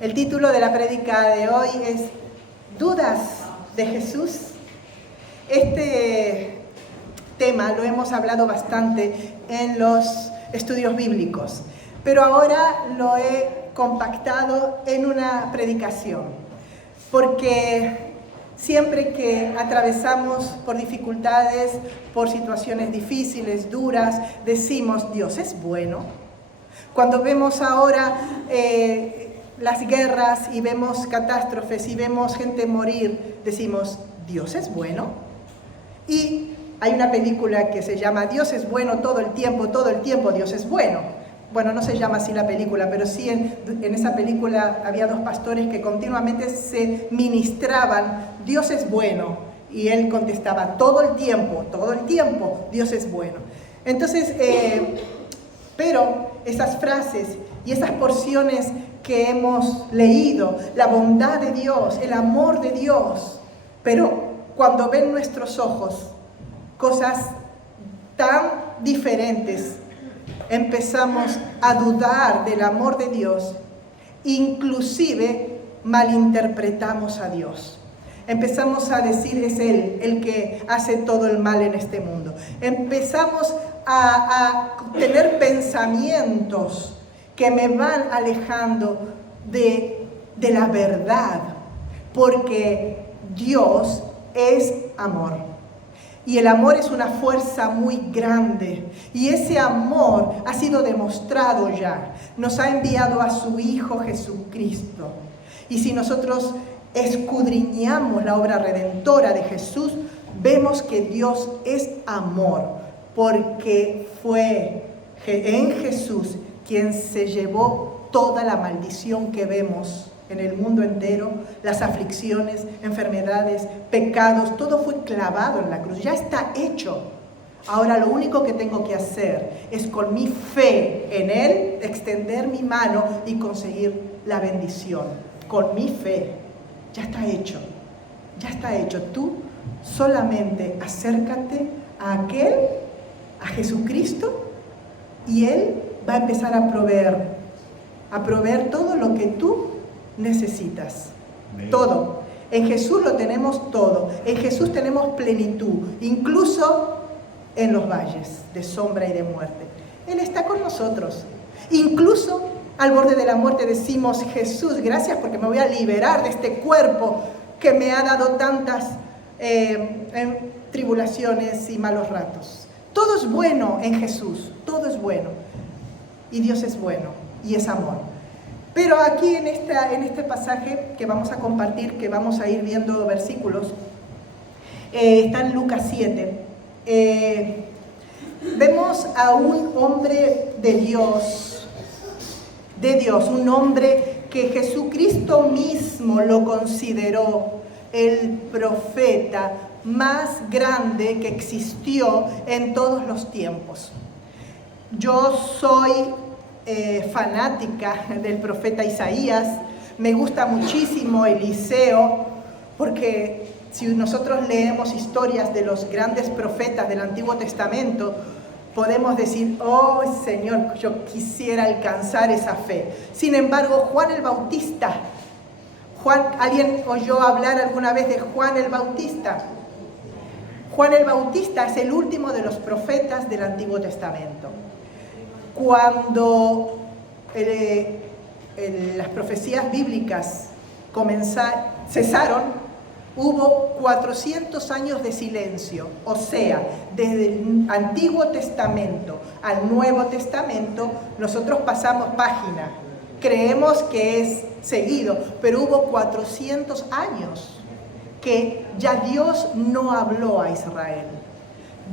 El título de la prédica de hoy es ¿Dudas de Jesús? Este tema lo hemos hablado bastante en los estudios bíblicos, pero ahora lo he compactado en una predicación, porque siempre que atravesamos por dificultades, por situaciones difíciles, duras, decimos, Dios es bueno. Cuando vemos ahora las guerras y vemos catástrofes y vemos gente morir, decimos, Dios es bueno. Y hay una película que se llama Dios es bueno todo el tiempo, Dios es bueno. Bueno, no se llama así la película, pero sí en esa película había dos pastores que continuamente se ministraban, Dios es bueno. Y él contestaba, todo el tiempo, Dios es bueno. Entonces, pero esas frases y esas porciones que hemos leído, la bondad de Dios, el amor de Dios, pero cuando ven nuestros ojos cosas tan diferentes, empezamos a dudar del amor de Dios, inclusive malinterpretamos a Dios. Empezamos a decir, es Él el que hace todo el mal en este mundo. Empezamos a tener pensamientos que me van alejando de la verdad, porque Dios es amor. Y el amor es una fuerza muy grande. Y ese amor ha sido demostrado ya. Nos ha enviado a su Hijo Jesucristo. Y si nosotros escudriñamos la obra redentora de Jesús, vemos que Dios es amor. Porque fue en Jesús quien se llevó toda la maldición que vemos en el mundo entero, las aflicciones, enfermedades, pecados, todo fue clavado en la cruz, ya está hecho. Ahora lo único que tengo que hacer es con mi fe en Él, extender mi mano y conseguir la bendición. Con mi fe, ya está hecho, ya está hecho. Tú solamente acércate a aquel, a Jesucristo, y Él va a empezar a proveer todo lo que tú necesitas. Todo. En Jesús lo tenemos todo. En Jesús tenemos plenitud, incluso en los valles de sombra y de muerte. Él está con nosotros. Incluso al borde de la muerte decimos, Jesús, gracias porque me voy a liberar de este cuerpo que me ha dado tantas tribulaciones y malos ratos. Todo es bueno en Jesús, todo es bueno. Y Dios es bueno y es amor. Pero aquí en este pasaje que vamos a compartir, que vamos a ir viendo versículos, está en Lucas 7. Vemos a un hombre de Dios, un hombre que Jesucristo mismo lo consideró el profeta más grande que existió en todos los tiempos. Yo soy fanática del profeta Isaías, me gusta muchísimo Eliseo, porque si nosotros leemos historias de los grandes profetas del Antiguo Testamento, podemos decir, oh Señor, yo quisiera alcanzar esa fe. Sin embargo, Juan el Bautista, ¿alguien oyó hablar alguna vez de Juan el Bautista? Juan el Bautista es el último de los profetas del Antiguo Testamento. Cuando las profecías bíblicas cesaron, hubo 400 años de silencio. O sea, desde el Antiguo Testamento al Nuevo Testamento, nosotros pasamos página. Creemos que es seguido, pero hubo 400 años que ya Dios no habló a Israel.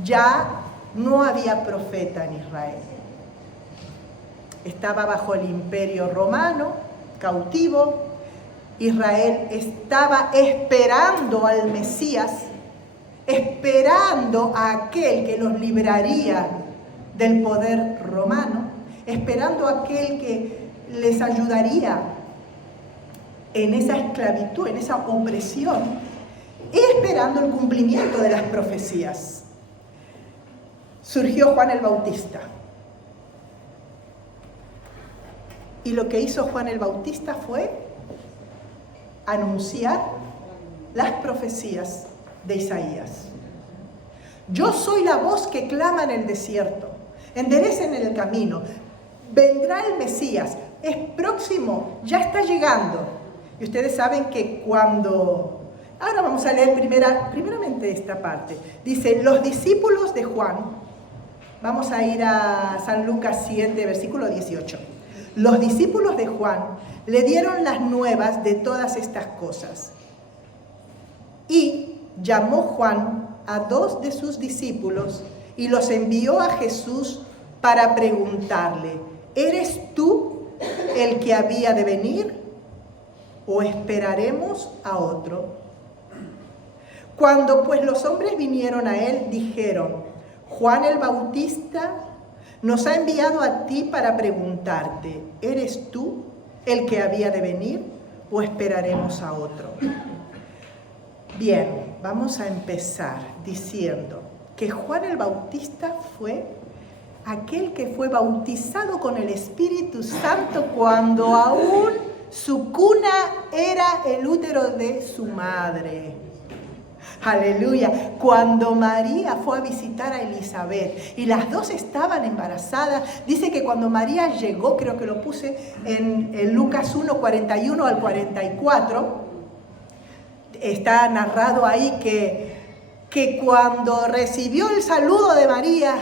Ya no había profeta en Israel. Estaba bajo el imperio romano, cautivo. Israel estaba esperando al Mesías, esperando a aquel que los libraría del poder romano, esperando a aquel que les ayudaría en esa esclavitud, en esa opresión, y esperando el cumplimiento de las profecías. Surgió Juan el Bautista. Y lo que hizo Juan el Bautista fue anunciar las profecías de Isaías. Yo soy la voz que clama en el desierto. Enderecen el camino. Vendrá el Mesías. Es próximo, ya está llegando. Y ustedes saben que cuando... Ahora vamos a leer primeramente esta parte. Dice, los discípulos de Juan, vamos a ir a San Lucas 7, versículo 18. Los discípulos de Juan le dieron las nuevas de todas estas cosas. Y llamó Juan a 2 de sus discípulos y los envió a Jesús para preguntarle, ¿eres tú el que había de venir o esperaremos a otro? Cuando pues los hombres vinieron a él, dijeron, Juan el Bautista nos ha enviado a ti para preguntarte, ¿eres tú el que había de venir o esperaremos a otro? Bien, vamos a empezar diciendo que Juan el Bautista fue aquel que fue bautizado con el Espíritu Santo cuando aún su cuna era el útero de su madre. Aleluya. Cuando María fue a visitar a Elizabeth y las dos estaban embarazadas, dice que cuando María llegó, creo que lo puse en Lucas 1, 41 al 44, está narrado ahí que cuando recibió el saludo de María,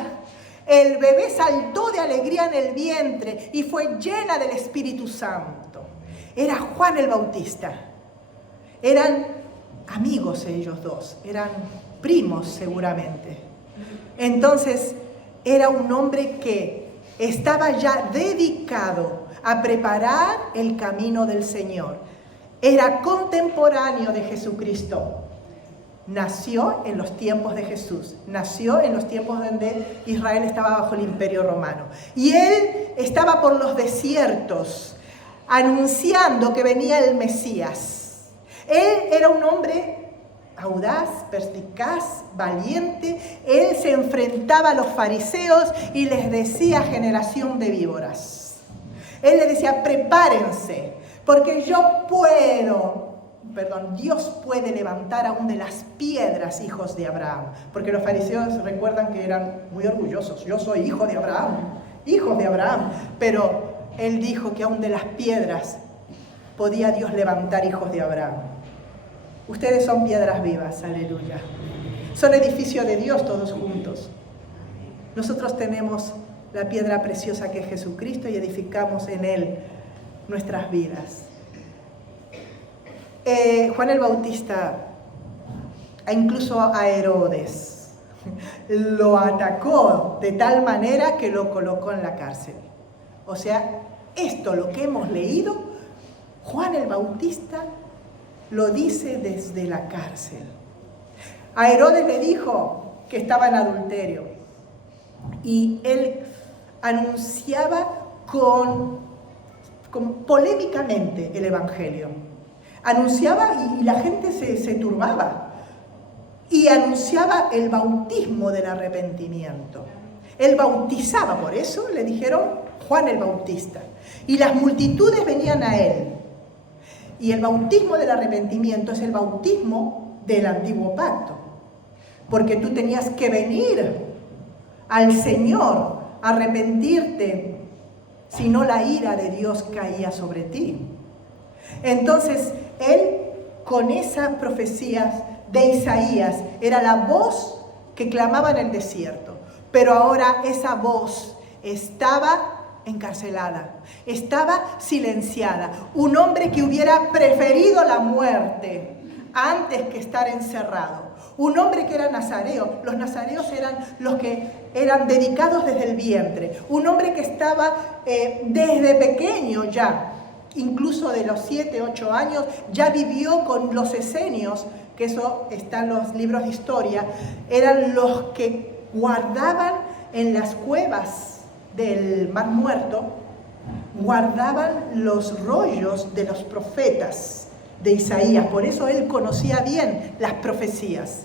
el bebé saltó de alegría en el vientre y fue llena del Espíritu Santo. Era Juan el Bautista. Eran amigos ellos dos, eran primos seguramente. Entonces, era un hombre que estaba ya dedicado a preparar el camino del Señor. Era contemporáneo de Jesucristo. Nació en los tiempos de Jesús, nació en los tiempos donde Israel estaba bajo el Imperio Romano. Y él estaba por los desiertos, anunciando que venía el Mesías. Él era un hombre audaz, perspicaz, valiente. Él se enfrentaba a los fariseos y les decía, generación de víboras. Él les decía, prepárense, porque Dios puede levantar aún de las piedras hijos de Abraham. Porque los fariseos recuerdan que eran muy orgullosos. Yo soy hijo de Abraham, hijos de Abraham. Pero él dijo que aún de las piedras podía Dios levantar hijos de Abraham. Ustedes son piedras vivas, aleluya. Son edificio de Dios todos juntos. Nosotros tenemos la piedra preciosa que es Jesucristo y edificamos en Él nuestras vidas. Juan el Bautista, incluso a Herodes, lo atacó de tal manera que lo colocó en la cárcel. O sea, esto lo que hemos leído, Juan el Bautista lo dice desde la cárcel. A Herodes le dijo que estaba en adulterio y él anunciaba polémicamente el evangelio. Anunciaba y la gente se turbaba y anunciaba el bautismo del arrepentimiento. Él bautizaba, por eso le dijeron Juan el Bautista. Y las multitudes venían a él. Y el bautismo del arrepentimiento es el bautismo del antiguo pacto. Porque tú tenías que venir al Señor, arrepentirte, si no la ira de Dios caía sobre ti. Entonces, él con esas profecías de Isaías era la voz que clamaba en el desierto. Pero ahora esa voz estaba encarcelada, estaba silenciada. Un hombre que hubiera preferido la muerte antes que estar encerrado. Un hombre que era nazareo. Los nazareos eran los que eran dedicados desde el vientre. Un hombre que estaba desde pequeño ya, incluso de los 7, 8 años, ya vivió con los esenios, que eso está en los libros de historia, eran los que guardaban en las cuevas del Mar Muerto, guardaban los rollos de los profetas de Isaías. Por eso él conocía bien las profecías.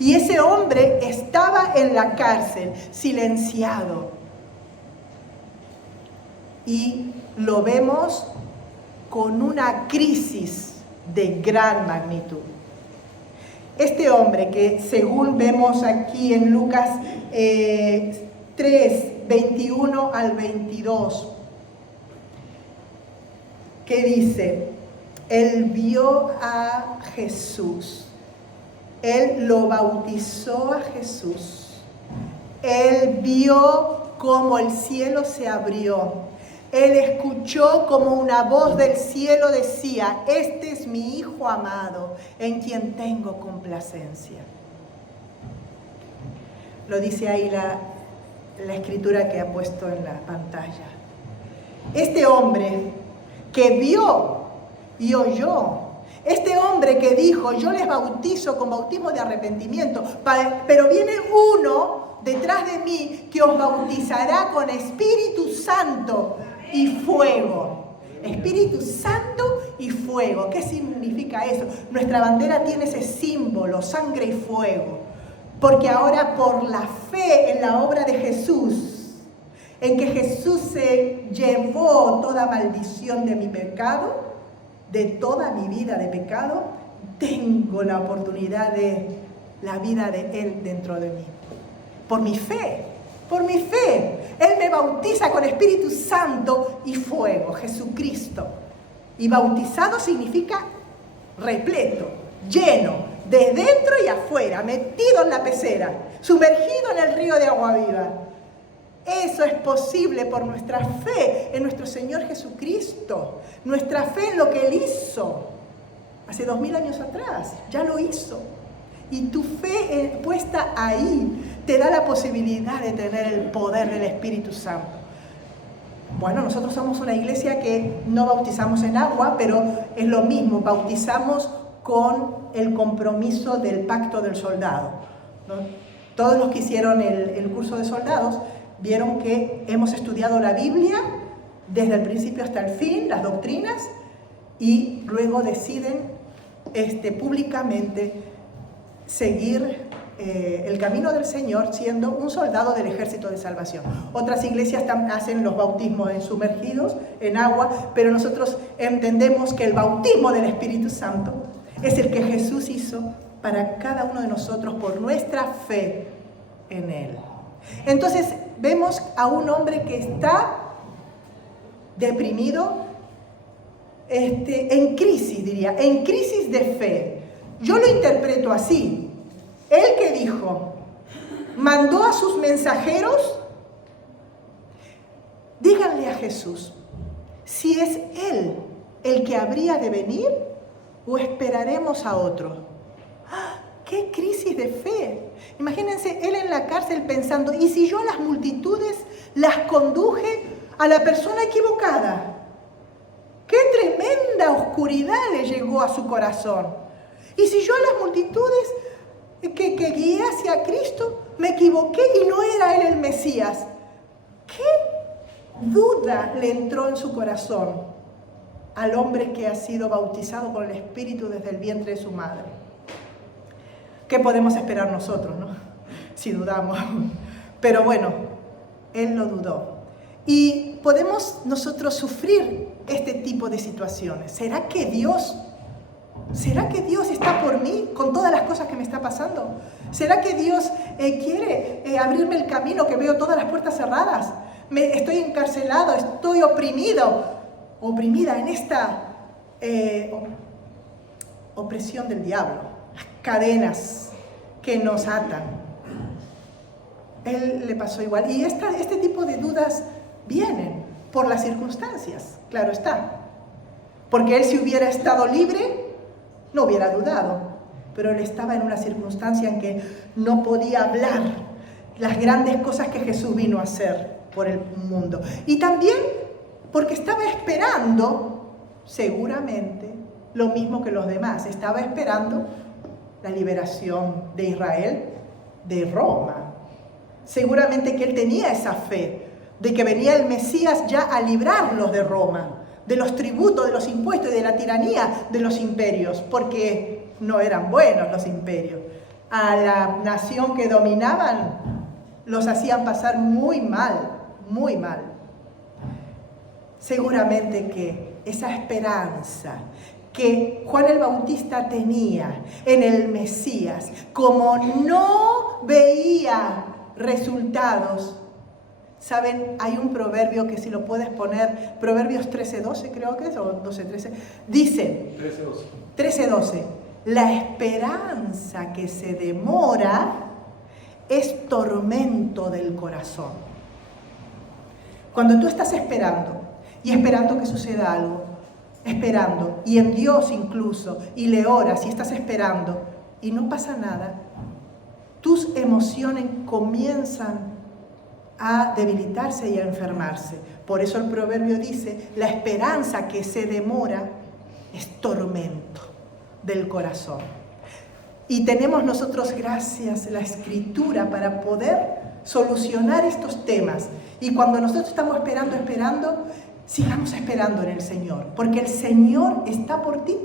Y ese hombre estaba en la cárcel, silenciado. Y lo vemos con una crisis de gran magnitud. Este hombre que, según vemos aquí en Lucas 3, 21 al 22, que dice, él vio a Jesús, él lo bautizó a Jesús, él vio cómo el cielo se abrió, él escuchó como una voz del cielo decía, este es mi Hijo amado, en quien tengo complacencia. Lo dice ahí la escritura que ha puesto en la pantalla. Este hombre que vio y oyó, este hombre que dijo, yo les bautizo con bautismo de arrepentimiento, pero viene uno detrás de mí que os bautizará con Espíritu Santo y fuego. Espíritu Santo y fuego. ¿Qué significa eso? Nuestra bandera tiene ese símbolo, sangre y fuego. Porque ahora por la fe en la obra de Jesús, en que Jesús se llevó toda maldición de mi pecado, de toda mi vida de pecado, tengo la oportunidad de la vida de Él dentro de mí. Por mi fe. Por mi fe, Él me bautiza con Espíritu Santo y fuego, Jesucristo. Y bautizado significa repleto, lleno, de dentro y afuera, metido en la pecera, sumergido en el río de agua viva. Eso es posible por nuestra fe en nuestro Señor Jesucristo, nuestra fe en lo que Él hizo hace 2000 años atrás, ya lo hizo. Y tu fe puesta ahí te da la posibilidad de tener el poder del Espíritu Santo. Bueno, nosotros somos una iglesia que no bautizamos en agua, pero es lo mismo, bautizamos con el compromiso del pacto del soldado, ¿no? Todos los que hicieron el curso de soldados vieron que hemos estudiado la Biblia desde el principio hasta el fin, las doctrinas, y luego deciden públicamente seguir el camino del Señor siendo un soldado del ejército de salvación. Otras iglesias hacen los bautismos sumergidos en agua, pero nosotros entendemos que el bautismo del Espíritu Santo es el que Jesús hizo para cada uno de nosotros por nuestra fe en Él. Entonces vemos a un hombre que está deprimido, en crisis, diría, en crisis de fe. Yo lo interpreto así. Él que dijo, mandó a sus mensajeros, díganle a Jesús si es Él el que habría de venir o esperaremos a otro. ¡Ah! ¡Qué crisis de fe! Imagínense él en la cárcel pensando, ¿y si yo a las multitudes las conduje a la persona equivocada? ¡Qué tremenda oscuridad le llegó a su corazón! ¿Y si yo a las multitudes que guié hacia Cristo me equivoqué y no era Él el Mesías? ¿Qué duda le entró en su corazón al hombre que ha sido bautizado con el Espíritu desde el vientre de su madre? ¿Qué podemos esperar nosotros, no? Si dudamos. Pero bueno, él lo dudó. Y podemos nosotros sufrir este tipo de situaciones. ¿Será que Dios está por mí con todas las cosas que me está pasando? ¿Será que Dios quiere abrirme el camino, que veo todas las puertas cerradas? Estoy encarcelado, estoy oprimida en esta opresión del diablo. Las cadenas que nos atan. Él le pasó igual. Y este tipo de dudas vienen por las circunstancias, claro está. Porque él, si hubiera estado libre, no hubiera dudado. Pero él estaba en una circunstancia en que no podía hablar las grandes cosas que Jesús vino a hacer por el mundo. Y también porque estaba esperando, seguramente, lo mismo que los demás. Estaba esperando la liberación de Israel de Roma. Seguramente que él tenía esa fe de que venía el Mesías ya a librarlos de Roma, de los tributos, de los impuestos y de la tiranía de los imperios, porque no eran buenos los imperios. A la nación que dominaban los hacían pasar muy mal, muy mal. Seguramente que esa esperanza que Juan el Bautista tenía en el Mesías, como no veía resultados, ¿saben? Hay un proverbio que si lo puedes poner, Proverbios 13:12 creo que es, o 12:13, dice 13:12, la esperanza que se demora es tormento del corazón. Cuando tú estás esperando y esperando que suceda algo, esperando, y en Dios incluso, y le oras y estás esperando y no pasa nada, tus emociones comienzan a debilitarse y a enfermarse. Por eso el proverbio dice, la esperanza que se demora es tormento del corazón. Y tenemos nosotros, gracias, la Escritura para poder solucionar estos temas. Y cuando nosotros estamos esperando, sigamos esperando en el Señor, porque el Señor está por ti.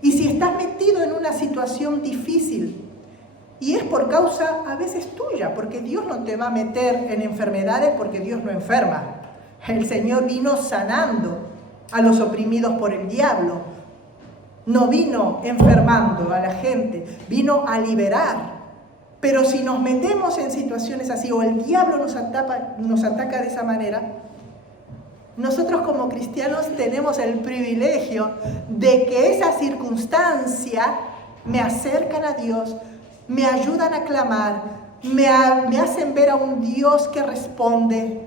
Y si estás metido en una situación difícil, y es por causa a veces tuya, porque Dios no te va a meter en enfermedades porque Dios no enferma. El Señor vino sanando a los oprimidos por el diablo. No vino enfermando a la gente, vino a liberar. Pero si nos metemos en situaciones así, o el diablo nos ataca de esa manera, nosotros como cristianos tenemos el privilegio de que esa circunstancia me acercan a Dios, me ayudan a clamar, me hacen ver a un Dios que responde.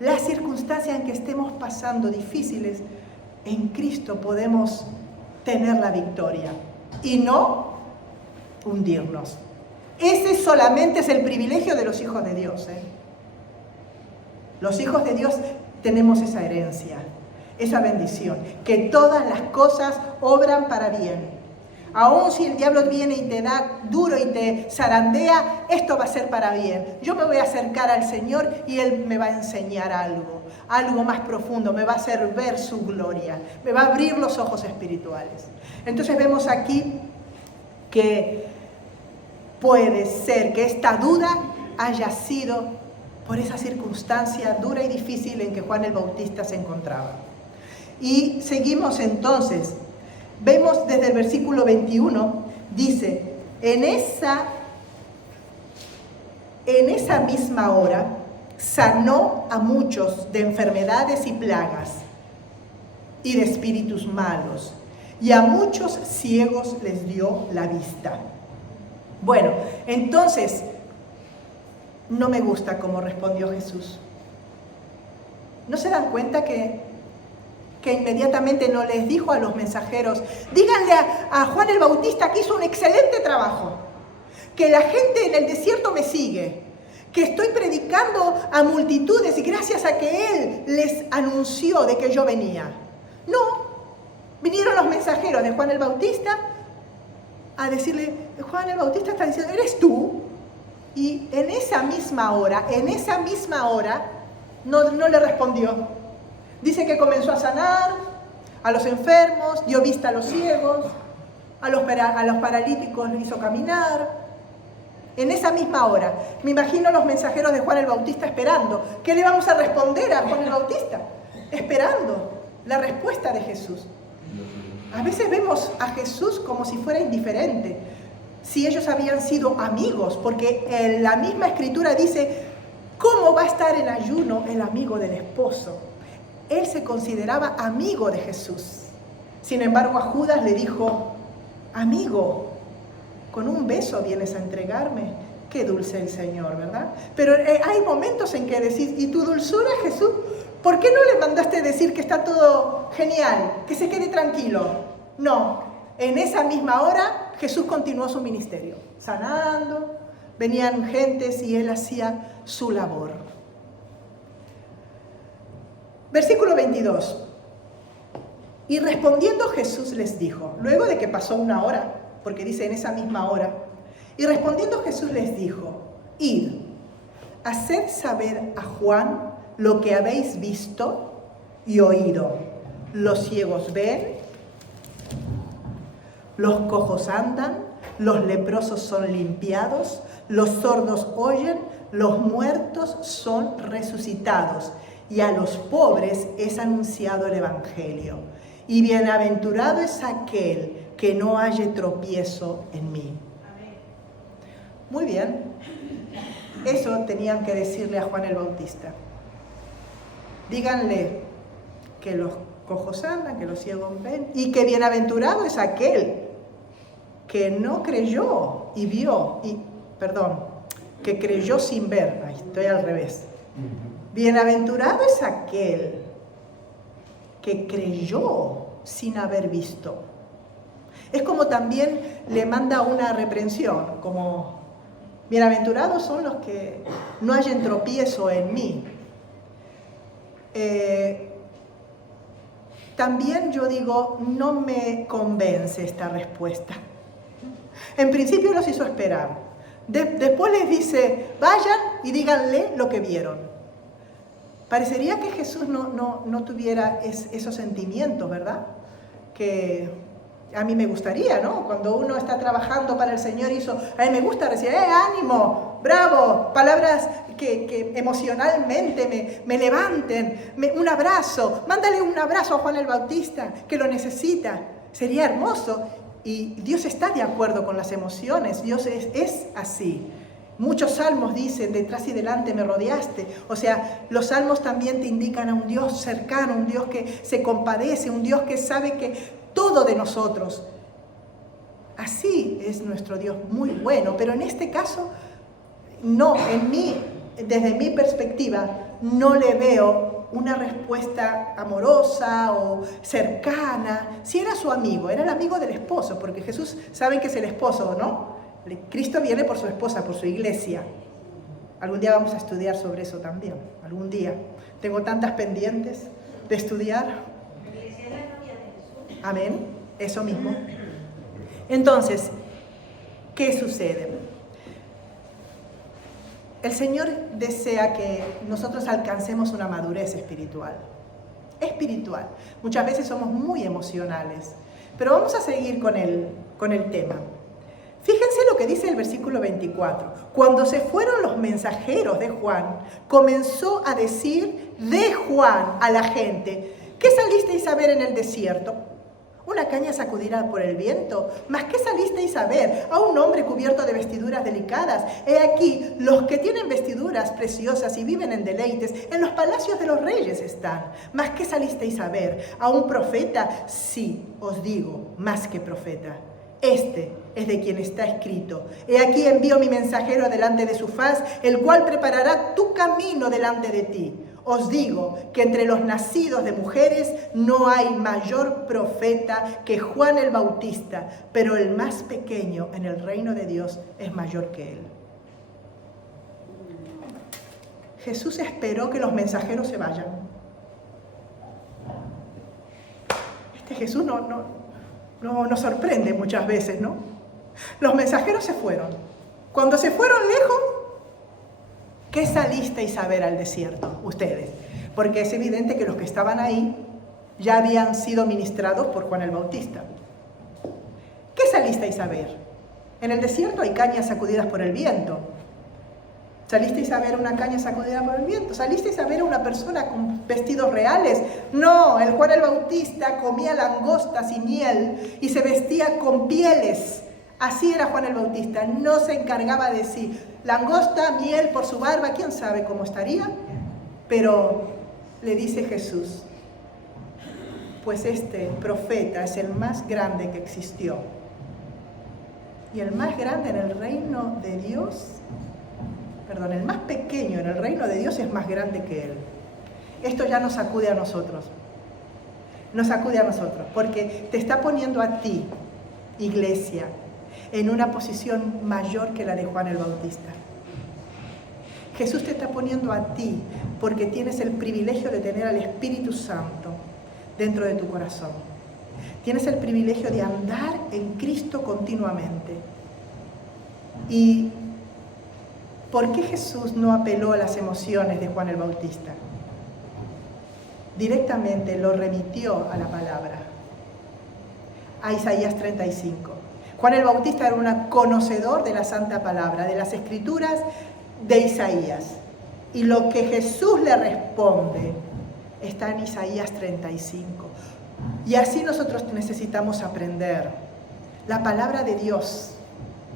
Las circunstancias en que estemos pasando difíciles, en Cristo podemos tener la victoria y no hundirnos. Ese solamente es el privilegio de los hijos de Dios. Los hijos de Dios tenemos esa herencia, esa bendición, que todas las cosas obran para bien. Aún si el diablo viene y te da duro y te zarandea, esto va a ser para bien. Yo me voy a acercar al Señor y Él me va a enseñar algo más profundo, me va a hacer ver su gloria, me va a abrir los ojos espirituales. Entonces vemos aquí que puede ser que esta duda haya sido por esa circunstancia dura y difícil en que Juan el Bautista se encontraba. Y seguimos entonces. Vemos desde el versículo 21, dice, en esa misma hora sanó a muchos de enfermedades y plagas y de espíritus malos, y a muchos ciegos les dio la vista. Bueno, entonces, no me gusta cómo respondió Jesús. ¿No se dan cuenta que inmediatamente no les dijo a los mensajeros, díganle a Juan el Bautista que hizo un excelente trabajo, que la gente en el desierto me sigue, que estoy predicando a multitudes y gracias a que Él les anunció de que yo venía? No, vinieron los mensajeros de Juan el Bautista a decirle, Juan el Bautista está diciendo, ¿eres tú? Y en esa misma hora, no le respondió. Dice que comenzó a sanar a los enfermos, dio vista a los ciegos, a los paralíticos le hizo caminar. En esa misma hora, me imagino los mensajeros de Juan el Bautista esperando. ¿Qué le vamos a responder a Juan el Bautista? Esperando la respuesta de Jesús. A veces vemos a Jesús como si fuera indiferente, si ellos habían sido amigos, porque en la misma Escritura dice, ¿cómo va a estar en ayuno el amigo del esposo? Él se consideraba amigo de Jesús. Sin embargo, a Judas le dijo, amigo, con un beso vienes a entregarme. Qué dulce el Señor, ¿verdad? Pero hay momentos en que decís, ¿y tu dulzura, Jesús? ¿Por qué no le mandaste decir que está todo genial, que se quede tranquilo? No, en esa misma hora Jesús continuó su ministerio, sanando, venían gentes y Él hacía su labor. Versículo 22. Y respondiendo Jesús les dijo, luego de que pasó una hora, porque dice en esa misma hora, y respondiendo Jesús les dijo, id, haced saber a Juan lo que habéis visto y oído. Los ciegos ven, los cojos andan, los leprosos son limpiados, los sordos oyen, los muertos son resucitados, y a los pobres es anunciado el Evangelio. y bienaventurado es aquel que no halle tropiezo en mí. Muy bien, eso tenían que decirle a Juan el Bautista. Díganle que los cojos andan, que los ciegos ven, y que bienaventurado es aquel que no creyó y vio, que creyó sin ver. Ay, estoy al revés. Bienaventurado es aquel que creyó sin haber visto. Es como también le manda una reprensión, como bienaventurados son los que no hallen tropiezo en mí. También yo digo, no me convence esta respuesta. En principio los hizo esperar. Después les dice, vayan y díganle lo que vieron. Parecería que Jesús no tuviera esos sentimientos, ¿verdad? Que a mí me gustaría, ¿no? Cuando uno está trabajando para el Señor, a mí me gusta decir, ánimo, bravo, palabras que emocionalmente me levanten, un abrazo, mándale un abrazo a Juan el Bautista, que lo necesita, sería hermoso. Y Dios está de acuerdo con las emociones, Dios es así. Muchos salmos dicen, detrás y delante me rodeaste. O sea, los salmos también te indican a un Dios cercano, un Dios que se compadece, un Dios que sabe que todo de nosotros. Así es nuestro Dios, muy bueno. Pero en este caso, no, desde mi perspectiva, no le veo una respuesta amorosa o cercana. Si era su amigo, era el amigo del esposo, porque Jesús, saben que es el esposo, ¿no? Cristo viene por su esposa, por su iglesia. Algún día vamos a estudiar sobre eso también, algún día. Tengo tantas pendientes de estudiar. Amén, eso mismo. Entonces, ¿qué sucede? El Señor desea que nosotros alcancemos una madurez espiritual. Muchas veces somos muy emocionales, pero vamos a seguir con el tema. Fíjense lo que dice el versículo 24. Cuando se fueron los mensajeros de Juan, comenzó a decir de Juan a la gente, ¿qué salisteis a ver en el desierto? ¿Una caña sacudida por el viento? ¿Mas qué salisteis a ver? ¿A un hombre cubierto de vestiduras delicadas? He aquí, los que tienen vestiduras preciosas y viven en deleites, en los palacios de los reyes están. ¿Mas qué salisteis a ver? ¿A un profeta? Sí, os digo, más que profeta. Este es de quien está escrito. He aquí envío mi mensajero delante de su faz, el cual preparará tu camino delante de ti. Os digo que entre los nacidos de mujeres no hay mayor profeta que Juan el Bautista, pero el más pequeño en el reino de Dios es mayor que él. Jesús esperó que los mensajeros se vayan. Jesús nos sorprende muchas veces, ¿no? Los mensajeros se fueron. Cuando se fueron lejos, ¿qué salisteis a ver al desierto? Ustedes. Porque es evidente que los que estaban ahí ya habían sido ministrados por Juan el Bautista. ¿Qué salisteis a ver? En el desierto hay cañas sacudidas por el viento. ¿Salisteis a ver una caña sacudida por el viento? ¿Salisteis a ver a una persona con vestidos reales? No, el Juan el Bautista comía langostas y miel y se vestía con pieles. Así era Juan el Bautista, no se encargaba de sí. Langosta, miel por su barba, quién sabe cómo estaría. Pero le dice Jesús, pues este profeta es el más grande que existió. Y el más grande en el reino de Dios, el más pequeño en el reino de Dios es más grande que él. Esto ya nos sacude a nosotros. Nos sacude a nosotros, porque te está poniendo a ti, iglesia, en una posición mayor que la de Juan el Bautista. Jesús te está poniendo a ti porque tienes el privilegio de tener al Espíritu Santo dentro de tu corazón. Tienes el privilegio de andar en Cristo continuamente. ¿Y por qué Jesús no apeló a las emociones de Juan el Bautista? Directamente lo remitió a la palabra, a Isaías 35. Juan el Bautista era un conocedor de la Santa Palabra, de las Escrituras de Isaías. Y lo que Jesús le responde está en Isaías 35. Y así nosotros necesitamos aprender. La palabra de Dios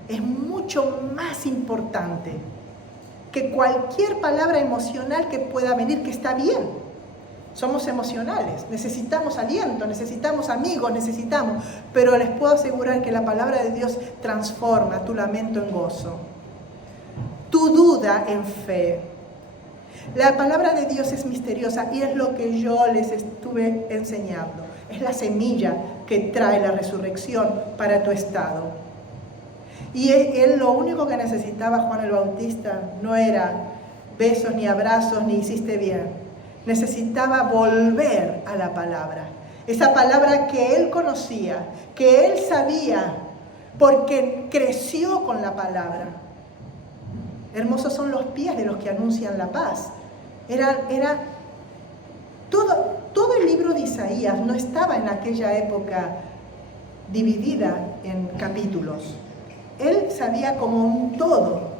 es mucho más importante que cualquier palabra emocional que pueda venir, que está bien. Somos emocionales, necesitamos aliento, necesitamos amigos, pero les puedo asegurar que la palabra de Dios transforma tu lamento en gozo, tu duda en fe. La palabra de Dios es misteriosa y es lo que yo les estuve enseñando. Es la semilla que trae la resurrección para tu estado. Y él lo único que necesitaba, Juan el Bautista, no era besos ni abrazos ni hiciste bien. Necesitaba volver a la palabra. Esa palabra que él conocía, que él sabía, porque creció con la palabra. Hermosos son los pies de los que anuncian la paz. Todo el libro de Isaías no estaba en aquella época dividida en capítulos. Él sabía como un todo.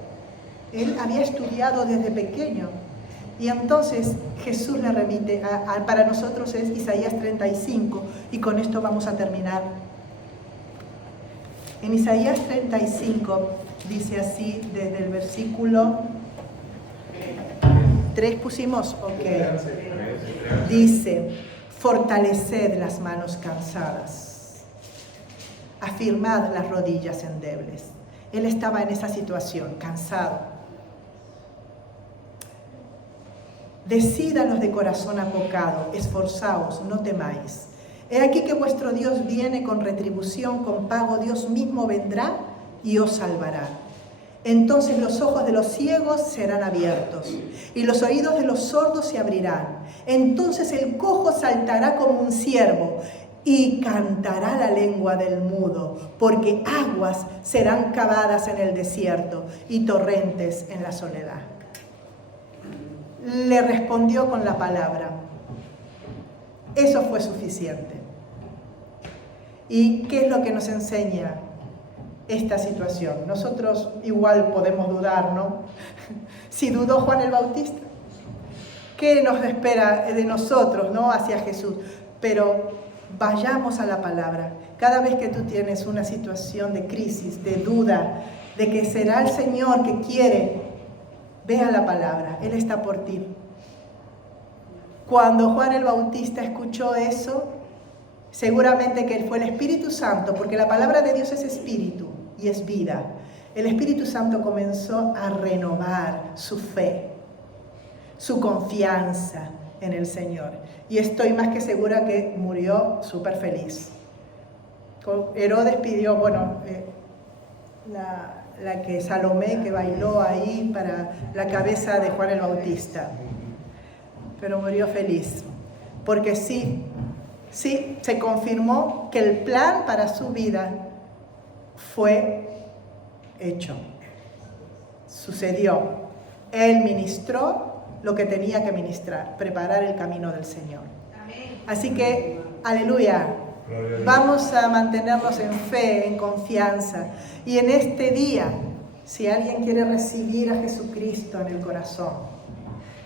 Él había estudiado desde pequeño. Y entonces Jesús le remite, para nosotros es Isaías 35, y con esto vamos a terminar. En Isaías 35 dice así, desde el versículo 3 pusimos, ok. Dice, fortaleced las manos cansadas, afirmad las rodillas endebles. Él estaba en esa situación, cansado. Decid a los de corazón apocado, esforzaos, no temáis. He aquí que vuestro Dios viene con retribución, con pago, Dios mismo vendrá y os salvará. Entonces los ojos de los ciegos serán abiertos y los oídos de los sordos se abrirán. Entonces el cojo saltará como un ciervo y cantará la lengua del mudo, porque aguas serán cavadas en el desierto y torrentes en la soledad. Le respondió con la palabra. Eso fue suficiente. ¿Y qué es lo que nos enseña esta situación? Nosotros igual podemos dudar, ¿no? Si dudó Juan el Bautista, ¿qué nos espera de nosotros, ¿no? Hacia Jesús? Pero vayamos a la palabra. Cada vez que tú tienes una situación de crisis, de duda, de que será el Señor que quiere, ve a la palabra, Él está por ti. Cuando Juan el Bautista escuchó eso, seguramente que fue el Espíritu Santo, porque la palabra de Dios es espíritu y es vida. El Espíritu Santo comenzó a renovar su fe, su confianza en el Señor. Y estoy más que segura que murió súper feliz. Herodes pidió, la que Salomé, que bailó ahí para la cabeza de Juan el Bautista. Pero murió feliz, porque sí, se confirmó que el plan para su vida fue hecho, sucedió. Él ministró lo que tenía que ministrar, preparar el camino del Señor. Así que, aleluya, vamos a mantenernos en fe, en confianza. Y en este día, si alguien quiere recibir a Jesucristo en el corazón,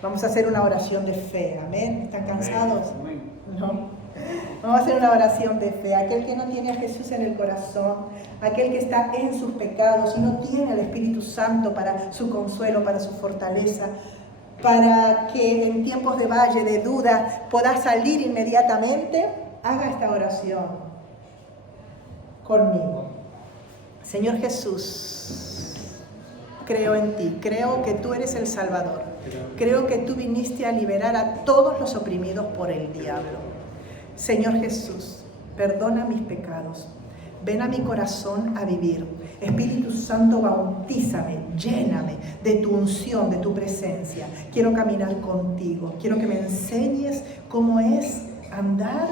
vamos a hacer una oración de fe. Amén. ¿Están cansados? ¿No? Vamos a hacer una oración de fe. Aquel que no tiene a Jesús en el corazón, aquel que está en sus pecados y no tiene al Espíritu Santo para su consuelo, para su fortaleza, para que en tiempos de valle, de duda, pueda salir inmediatamente, haga esta oración conmigo. Señor Jesús, creo en ti, creo que tú eres el Salvador, creo que tú viniste a liberar a todos los oprimidos por el diablo. Señor Jesús, perdona mis pecados, ven a mi corazón a vivir. Espíritu Santo, bautízame, lléname de tu unción, de tu presencia. Quiero caminar contigo, quiero que me enseñes cómo es andar